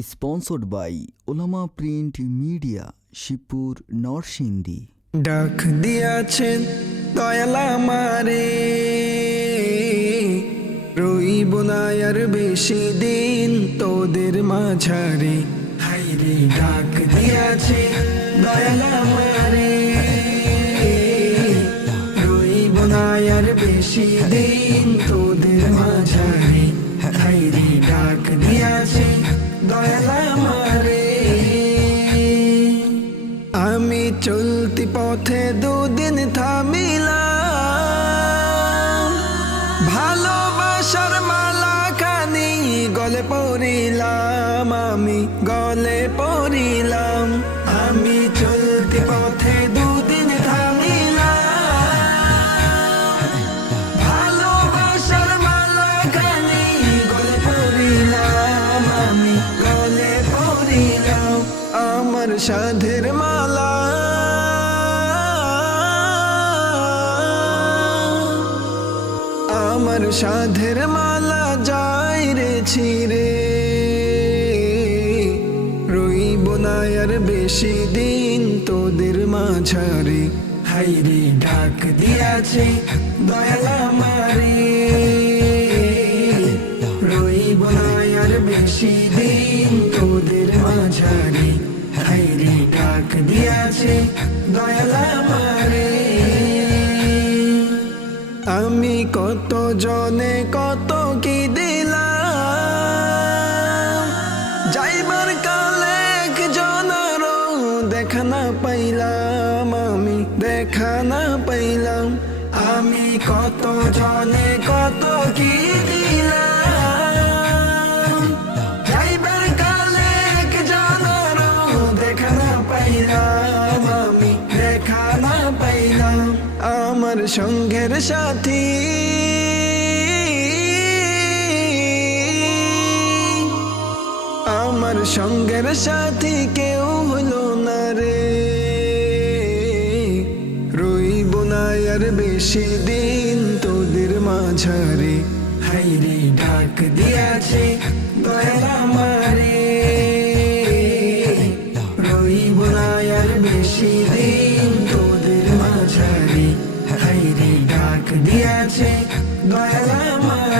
Sponsored by Ulama Print Media, Shibpur, Norsindi. ডাক দিয়াছেন দয়াল আমারে, রইব না আর বেশি দিন তোদের মাঝারে। হাইরে ডাক দিয়াছেন দয়াল আমারে, রইব না আর বেশি দিন তোদের মাঝারে। হাইরে ডাক দিয়াছেন দয়াল আমারে। আমি চলতি পথে দুদিন থামিলাম, ভালোবাসার মালা খানি গলে পড়িলাম, আমি গলে পড়িলাম। আমি চলতি পথে দুদিন থামিলাম, ভালোবাসার মালা খানি গলে পড়িলাম, আমি গলে পড়িলাম। আমার সাধের মালা, আমার সাধের মালা যাই রে ছিঁড়ে, রইব না আর বেশি দিন তোদের মাঝারে। হাইরে ডাক দিয়াছে দয়াল আমারে, রইব না আর বেশি দিন তোদের মাঝারে। হাইরে ডাক দিয়াছে দয়াল আমারে। আমি কত জনে কত কি দিলাম, যাইবার কালে একজনেরও দেখা না পাইলাম, আমি দেখা না পাইলাম। আমি কত জনে কত কি দিলাম, যাইবার কালে একজনেরও দেখা না পাইলাম, আমি দেখা না পাইলাম। আমার সঙ্গের সাথী, আমার সঙ্গের সাথী কেউ হলো না রে, রইব না আর বেশি দিন তোদের মাঝারে। হাইরে ডাক দিয়াছে দয়াল আমারে, রইব না আর বেশি দিন তোদের মাঝারে। হাইরে ডাক দিয়াছে দয়াল আমারে।